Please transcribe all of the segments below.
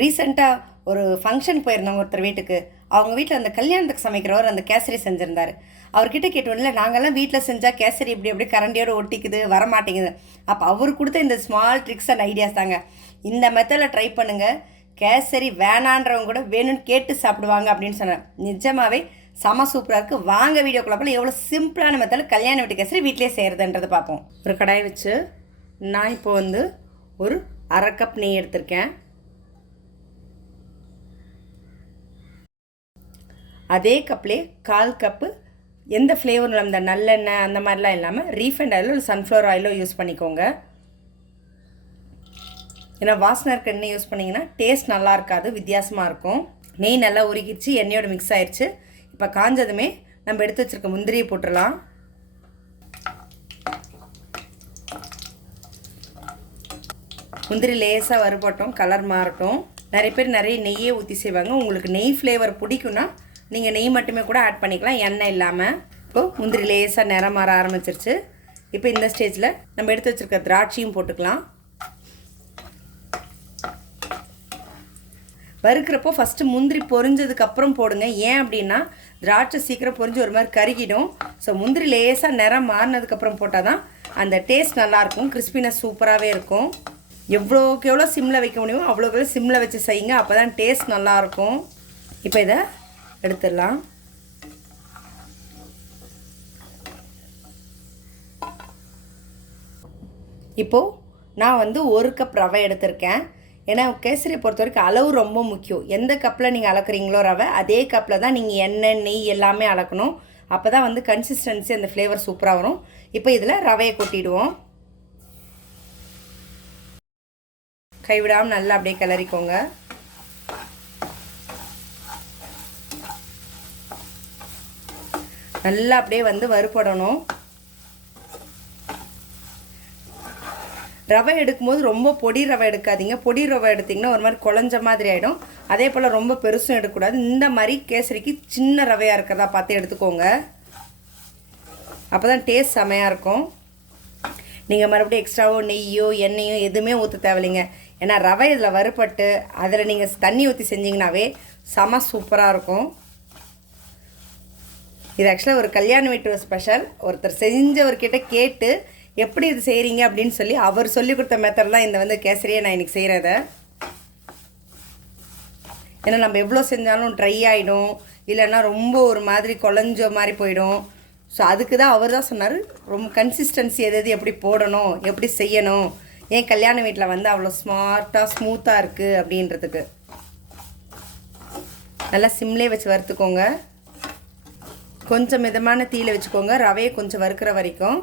ரீசெண்டாக ஒரு ஃபங்க்ஷன் போயிருந்தோம் ஒருத்தர் வீட்டுக்கு. அவங்க வீட்டில் அந்த கல்யாணத்துக்கு சமைக்கிறவர் அந்த கேசரி செஞ்சுருந்தார். அவர்கிட்ட கேட்டோன்னே நாங்கெல்லாம் வீட்டில் செஞ்சால் கேசரி இப்படி அப்படி கரண்டியோடு ஒட்டிக்குது வர மாட்டேங்குது அப்போ அவர் கொடுத்த இந்த ஸ்மால் ட்ரிக்ஸ் அண்ட் ஐடியாஸ் தாங்க. இந்த மெத்தடில் ட்ரை பண்ணுங்கள் கேசரி வேணான்றவங்க கூட வேணும்னு கேட்டு சாப்பிடுவாங்க அப்படின்னு சொன்னேன் நிஜமாகவே செம சூப்பராக இருக்குது வாங்க வீடியோ போல எவ்வளோ சிம்பிளான மெத்தடில் கல்யாண வீட்டு கேசரி வீட்டிலே செய்கிறதுன்றதை பார்ப்போம். ஒரு கடாய் வச்சு நான் இப்போ வந்து ஒரு அரை கப் நெய் எடுத்திருக்கேன். அதே கப்லே கால் கப்பு எந்த ஃப்ளேவரும் இந்த நல்லெண்ணெய் அந்த மாதிரிலாம் இல்லாமல் ரீஃபைண்ட் ஆயிலோ இல்லை சன்ஃப்ளவர் ஆயிலோ யூஸ் பண்ணிக்கோங்க. ஏன்னா வாசனை இருக்க எண்ணெய் யூஸ் பண்ணிங்கன்னா டேஸ்ட் நல்லா இருக்காது வித்தியாசமாக இருக்கும். நெய் நல்லா உருகிடுச்சு எண்ணெயோட மிக்ஸ் ஆயிடுச்சு இப்போ காஞ்சதுமே நம்ம எடுத்து வச்சுருக்க முந்திரியை போட்டுடலாம் முந்திரி லேசாக வறுபட்டோம் கலர் மாறட்டும். நிறைய பேர் நிறைய நெய்யே ஊற்றி செய்வாங்க. உங்களுக்கு நெய் ஃப்ளேவர் பிடிக்குன்னா நீங்கள் நெய் மட்டுமே கூட ஆட் பண்ணிக்கலாம். எண்ணெய் இல்லாமல் இப்போது முந்திரி லேசாக நிறம் மாற ஆரம்பிச்சிருச்சு. இப்போ இந்த ஸ்டேஜில் நம்ம எடுத்து வச்சுருக்க திராட்சையும் போட்டுக்கலாம். வறுக்கிறப்போ ஃபஸ்ட்டு முந்திரி பொரிஞ்சதுக்கப்புறம் போடுங்க. ஏன் அப்படின்னா திராட்சை சீக்கிரம் பொரிஞ்சு ஒரு மாதிரி கருகிடும். ஸோ முந்திரி லேசாக நிறம் மாறினதுக்கப்புறம் போட்டால் தான் அந்த டேஸ்ட் நல்லாயிருக்கும் கிறிஸ்பினஸ் சூப்பராகவே இருக்கும். எவ்வளோக்கு எவ்வளோ சிம்மில் வைக்க முடியுமோ அவ்வளோக்கு எவ்வளோ சிம்மில் வச்சு செய்யுங்க. அப்போ தான் டேஸ்ட் நல்லாயிருக்கும் இப்போ இதை எடுத்துடலாம். இப்போது நான் வந்து ஒரு கப் ரவை எடுத்திருக்கேன். ஏன்னா கேசரியை பொறுத்த வரைக்கும் அளவு ரொம்ப முக்கியம். எந்த கப்பில் நீங்கள் அளக்குறீங்களோ ரவை அதே கப்பில் தான் நீங்கள் எண்ணெய் நெய் எல்லாமே அளக்கணும். அப்போ தான் வந்து கன்சிஸ்டன்சி அந்த ஃப்ளேவர் சூப்பராக வரும். இப்போ இதில் ரவையை கொட்டிடுவோம். கைவிடாமல் நல்லா அப்படியே கிளறிக்கோங்க. நல்லா அப்படியே வந்து வறுபடணும். ரவை எடுக்கும்போது ரொம்ப பொடி ரவை எடுக்காதீங்க. பொடி ரவை எடுத்திங்கன்னா ஒரு மாதிரி குழஞ்ச மாதிரி ஆகிடும் அதே போல் ரொம்ப பெருசும் எடுக்கக்கூடாது. இந்த மாதிரி கேசரிக்கு சின்ன ரவையாக இருக்கிறதா பார்த்து எடுத்துக்கோங்க. அப்போ தான் டேஸ்ட் செமையாக இருக்கும். நீங்கள் மறுபடியும் எக்ஸ்ட்ராவோ நெய்யோ எண்ணெயோ எதுவுமே ஊற்ற தேவையில்லைங்க. ஏன்னா ரவை இதில் வறுபட்டு அதில் நீங்கள் தண்ணி ஊற்றி செஞ்சிங்கனாவே செம சூப்பராக இருக்கும். இது ஆக்சுவலாக ஒரு கல்யாண வீட்டு ஸ்பெஷல் ஒருத்தர் செஞ்சவர்கிட்ட கேட்டு எப்படி இது செய்கிறீங்க அப்படின்னு சொல்லி அவர் சொல்லி கொடுத்த மெத்தட் தான் இந்த வந்து கேசரியை நான் இன்றைக்கி செய்கிறத ஏன்னா நம்ம எவ்வளோ செஞ்சாலும் ட்ரை ஆகிடும் இல்லைன்னா ரொம்ப ஒரு மாதிரி குழஞ்ச மாதிரி போயிடும். ஸோ அதுக்கு தான் அவர் தான் சொன்னார் ரொம்ப கன்சிஸ்டன்சி எது எது எப்படி போடணும்? எப்படி செய்யணும்? ஏன் கல்யாண வீட்டில் வந்து அவ்வளோ ஸ்மார்ட்டாக ஸ்மூத்தாக இருக்குது அப்படின்றதுக்கு. நல்லா சிம்லே வச்சு வறுத்துக்கோங்க. கொஞ்சம் மிதமான தீயில் வச்சுக்கோங்க. ரவையை கொஞ்சம் வறுக்கிற வரைக்கும்.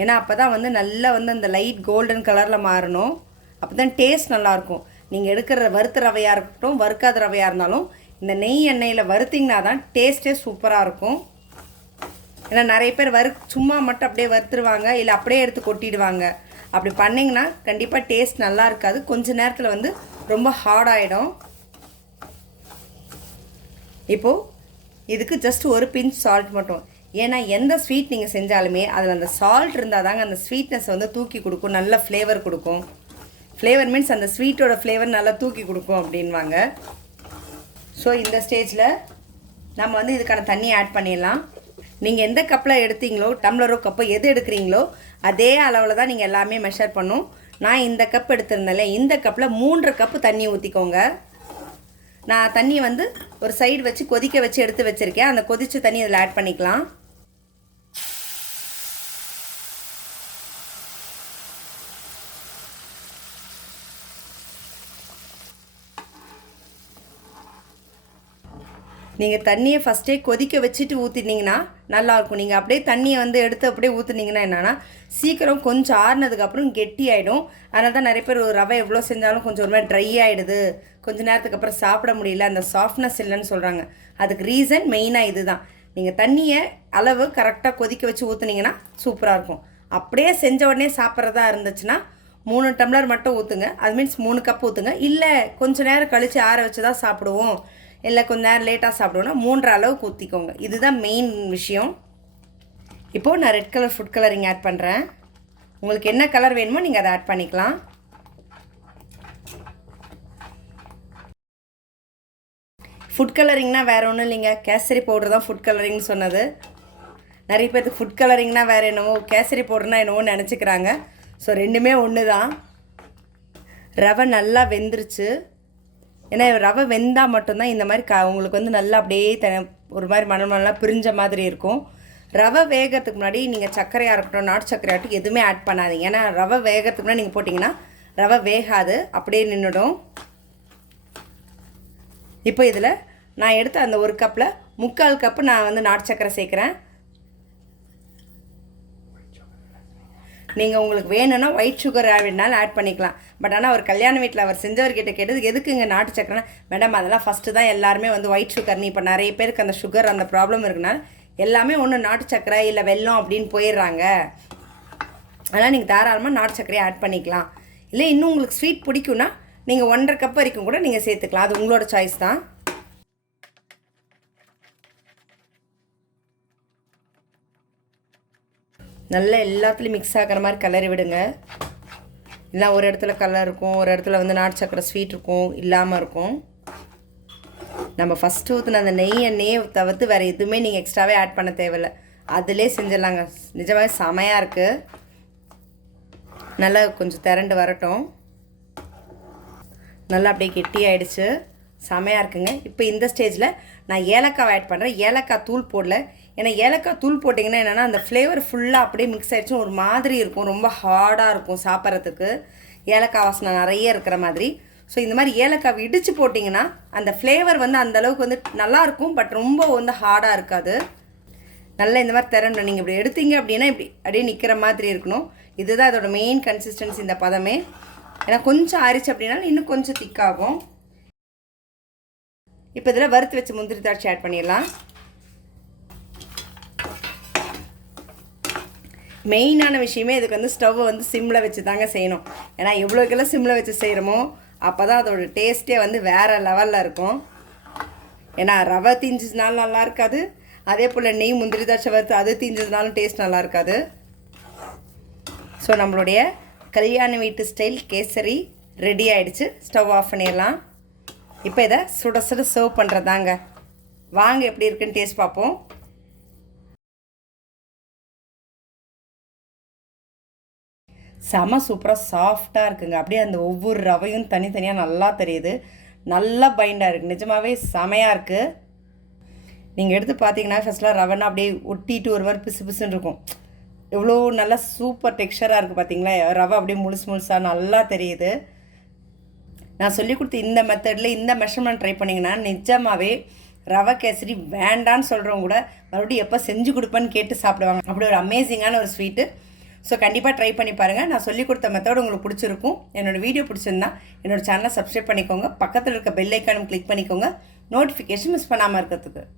ஏன்னா அப்போ தான் வந்து நல்லா வந்து அந்த லைட் கோல்டன் கலரில் மாறணும். அப்போ தான் டேஸ்ட் நல்லாயிருக்கும். நீங்கள் எடுக்கிற வறுத்த ரவையாக இருக்கட்டும் வறுக்காத ரவையாக இருந்தாலும் இந்த நெய் எண்ணெயில் வறுத்திங்கன்னா தான் டேஸ்ட்டே சூப்பராக இருக்கும். ஏன்னா நிறைய பேர் வறு சும்மா மட்டும் அப்படியே வறுத்துருவாங்க இல்லை அப்படியே எடுத்து கொட்டிடுவாங்க. அப்படி பண்ணிங்கன்னா கண்டிப்பாக டேஸ்ட் நல்லா இருக்காது. கொஞ்ச நேரத்தில் வந்து ரொம்ப ஹார்ட் ஆகிடும் இப்போது இதுக்கு ஜஸ்ட் ஒரு பிஞ்ச் சால்ட் மட்டும். ஏன்னா எந்த ஸ்வீட் நீங்கள் செஞ்சாலுமே அதில் அந்த சால்ட் இருந்தால் தாங்க அந்த ஸ்வீட்னஸ் வந்து தூக்கி கொடுக்கும் நல்ல ஃப்ளேவர் கொடுக்கும். ஃப்ளேவர் மீன்ஸ் அந்த ஸ்வீட்டோட ஃப்ளேவர் நல்லா தூக்கி கொடுக்கும் அப்படின்வாங்க. ஸோ இந்த ஸ்டேஜில் நம்ம வந்து இதுக்கான தண்ணி ஆட் பண்ணிடலாம். நீங்கள் எந்த கப்பில் எடுத்தீங்களோ டம்ளரோ கப்போ எது எடுக்கிறீங்களோ அதே அளவில் தான் நீங்கள் எல்லாமே மெஷர் பண்ணும். நான் இந்த கப் எடுத்திருந்தேன்ல இந்த கப்பில் மூன்று கப்பு தண்ணி ஊற்றிக்கோங்க நான் தண்ணியை வந்து ஒரு சைடு வச்சு கொதிக்க வச்சு எடுத்து வச்சுருக்கேன். அந்த கொதித்த தண்ணி அதில் ஆட் பண்ணிக்கலாம். நீங்கள் தண்ணியை ஃபஸ்ட்டே கொதிக்க வச்சுட்டு ஊற்றினீங்கன்னா நல்லாயிருக்கும். நீங்கள் அப்படியே தண்ணியை வந்து எடுத்து அப்படியே ஊற்றுனீங்கன்னா என்னென்னா சீக்கிரம் கொஞ்சம் ஆறுனதுக்கப்புறம் கெட்டி ஆகிடும் அதனால தான் நிறைய பேர் ஒரு ரவை எவ்வளோ செஞ்சாலும் கொஞ்சம் ஒரு மாதிரி ட்ரை ஆகிடுது கொஞ்ச நேரத்துக்கு அப்புறம் சாப்பிட முடியல. அந்த சாஃப்ட்னஸ் இல்லைன்னு சொல்கிறாங்க அதுக்கு ரீசன் மெயினாக இது தான் நீங்கள் தண்ணியை அளவு கரெக்டாக கொதிக்க வச்சு ஊற்றுனீங்கன்னா சூப்பராக இருக்கும். அப்படியே செஞ்ச உடனே சாப்பிட்றதா இருந்துச்சுன்னா மூணு டம்ளர் மட்டும் ஊற்றுங்க அது மீன்ஸ் மூணு கப் ஊற்றுங்க இல்லை கொஞ்சம் நேரம் கழித்து ஆற வச்சு தான் சாப்பிடுவோம். இல்லை கொஞ்ச நேரம் லேட்டாக சாப்பிடுவோன்னா மூன்று அளவுக்கு ஊற்றிக்கோங்க இதுதான் மெயின் விஷயம். இப்போது நான் red colour food colouring add பண்ணுறேன் உங்களுக்கு என்ன கலர் வேணுமோ நீங்கள் அதை ஆட் பண்ணிக்கலாம். ஃபுட் கலரிங்னால் வேறு ஒன்றும் இல்லைங்க. கேசரி பவுடர் தான் ஃபுட் கலரிங்னு சொன்னது. நிறைய பேருக்கு ஃபுட் கலரிங்னால் வேறு என்னவோ கேசரி பவுடர்னால் என்னவோ நினச்சிக்கிறாங்க. ஸோ ரெண்டுமே ஒன்று தான் ரவை நல்லா வெந்துருச்சு. ஏன்னா ரவை வெந்தால் மட்டும்தான் இந்த மாதிரி க உங்களுக்கு வந்து நல்லா அப்படியே த ஒரு மாதிரி மணல் மணலாக பிரிஞ்ச மாதிரி இருக்கும். ரவை வேகிறதுக்கு முன்னாடி நீங்கள் சர்க்கரையாக இருக்கட்டும் நாட்டு சர்க்கரையாகட்டும் எதுவுமே ஆட் பண்ணாதீங்க. ஏன்னா ரவை வேகிறதுக்கு முன்னாடி நீங்கள் போட்டிங்கன்னா ரவை வேகாது அப்படியே நின்றுடும் இப்போ இதில் நான் எடுத்த அந்த ஒரு கப்பில் முக்கால் கப்பு நான் வந்து நாட்டு சர்க்கரை சேர்க்குறேன். நீங்கள் உங்களுக்கு வேணும்னா ஒயிட் சுகர் வேணாலும் ஆட் பண்ணிக்கலாம். பட் ஆனால் அவர் கல்யாண வீட்டில் அவர் செஞ்சவர்கிட்ட கேட்டது எதுக்குங்க நாட்டு சக்கரைனா மேடம் அதெல்லாம் ஃபஸ்ட்டு தான் எல்லாருமே வந்து ஒயிட் சுகர்னு இப்போ நிறைய பேருக்கு அந்த சுகர் அந்த ப்ராப்ளம் இருக்குனால எல்லாமே ஒன்று நாட்டு சக்கரை இல்லை வெல்லம் அப்படின்னு போயிடுறாங்க. அதனால் நீங்கள் தாராளமாக நாட்டு சர்க்கரையை ஆட் பண்ணிக்கலாம். இல்லை இன்னும் உங்களுக்கு ஸ்வீட் பிடிக்கும்னா நீங்கள் ஒன்றரை கப் வரைக்கும் கூட நீங்கள் சேர்த்துக்கலாம். அது உங்களோட சாய்ஸ் தான். நல்லா எல்லாத்துலேயும் மிக்ஸ் ஆகிற மாதிரி கலரி விடுங்க. இல்லை ஒரு இடத்துல கலர் இருக்கும் ஒரு இடத்துல வந்து நாட்டு சக்கரை ஸ்வீட் இருக்கும் இல்லாமல் இருக்கும். நம்ம ஃபஸ்ட்டு ஊற்றின அந்த நெய் எண்ணெயை தவிர்த்து வேறு எதுவுமே நீங்கள் எக்ஸ்ட்ராவே ஆட் பண்ண தேவையில்ல. அதிலே செஞ்சிடலாங்க. நிஜமாக செமையாக இருக்குது நல்லா கொஞ்சம் திரண்டு வரட்டும். நல்லா அப்படியே கெட்டி ஆயிடுச்சு. செமையாக இருக்குங்க. இப்போ இந்த ஸ்டேஜில் நான் ஏலக்காய் ஆட் பண்ணுறேன் ஏலக்காய் தூள் போடல. ஏன்னா ஏலக்காய் தூள் போட்டிங்கன்னா என்னென்னா அந்த ஃப்ளேவர் ஃபுல்லாக அப்படியே மிக்ஸ் ஆகிடுச்சு ஒரு மாதிரி இருக்கும். ரொம்ப ஹார்டாக இருக்கும் சாப்பிட்றதுக்கு. ஏலக்காய் வாசனை நிறைய இருக்கிற மாதிரி. ஸோ இந்த மாதிரி ஏலக்காய் இடித்து போட்டிங்கன்னா அந்த ஃப்ளேவர் வந்து அந்தளவுக்கு வந்து நல்லாயிருக்கும் பட் ரொம்ப வந்து ஹார்டாக இருக்காது. நல்லா இந்த மாதிரி திரண்டும் நீங்கள் இப்படி எடுத்தீங்க அப்படின்னா இப்படி அப்படியே நிற்கிற மாதிரி இருக்கணும். இதுதான் அதோட மெயின் கன்சிஸ்டன்சி இந்த பதமே. ஏன்னா கொஞ்சம் ஆரிச்சு அப்படின்னா இன்னும் கொஞ்சம் திக்காகும் இப்போ இதில் வறுத்து வச்சு முந்திரி திராட்சை ஆட் பண்ணிடலாம். மெயினான விஷயமே இதுக்கு வந்து ஸ்டவ்வை வந்து சிம்மில் வச்சு தாங்க செய்யணும். ஏன்னா எவ்வளோக்கெல்லாம் சிம்மில் வச்சு செய்கிறோமோ அப்போ தான் அதோட டேஸ்ட்டே வந்து வேறு லெவலில் இருக்கும். ஏன்னா ரவை தீஞ்சதுனாலும் நல்லா இருக்காது. அதே போல் நெய் முந்திரி திராட்சை வறுத்து அது தீஞ்சதுனாலும் டேஸ்ட் நல்லா இருக்காது. ஸோ நம்மளுடைய கல்யாண வீட்டு ஸ்டைல் கேசரி ரெடி ஆகிடுச்சு ஸ்டவ் ஆஃப் பண்ணிடலாம். இப்போ இதை சுட சுட சர்வ் பண்ணுறதாங்க வாங்க எப்படி இருக்குன்னு டேஸ்ட் பார்ப்போம். செம சூப்பராக சாஃப்டாக இருக்குங்க. அப்படியே அந்த ஒவ்வொரு ரவையும் தனித்தனியாக நல்லா தெரியுது. நல்லா பைண்டாக இருக்குது நிஜமாகவே செமையாக இருக்குது நீங்கள் எடுத்து பார்த்தீங்கன்னா ஃபஸ்ட்லாம் ரவைனா அப்படியே ஒட்டிட்டு ஒரு மாதிரி பிசு பிசுன்னு இருக்கும். எவ்வளோ நல்லா சூப்பர் டெக்ஸ்டராக இருக்குது பார்த்தீங்களா ரவை அப்படியே முழுசு முழுசாக நல்லா தெரியுது. நான் சொல்லி கொடுத்த இந்த மெத்தடில் இந்த மெஷர்மெண்ட் ட்ரை பண்ணிங்கன்னா நிஜமாகவே ரவை கேசரி வேண்டான்னு சொல்கிறவங்க கூட மறுபடியும் எப்போ செஞ்சு கொடுப்பேன்னு கேட்டு சாப்பிடுவாங்க. அப்படி ஒரு அமேசிங்கான ஒரு ஸ்வீட்டு ஸோ கண்டிப்பாக ட்ரை பண்ணி பாருங்கள் நான் சொல்லி கொடுத்த மெத்தட் உங்களுக்கு பிடிச்சிருக்கும். என்னோடய வீடியோ பிடிச்சிருந்தா என்னோடய சேனலை சப்ஸ்கிரைப் பண்ணிக்கோங்க. பக்கத்தில் இருக்க பெல் ஐக்கானும் கிளிக் பண்ணிக்கோங்க. நோட்டிஃபிகேஷன் மிஸ் பண்ணாமல் இருக்கிறதுக்கு.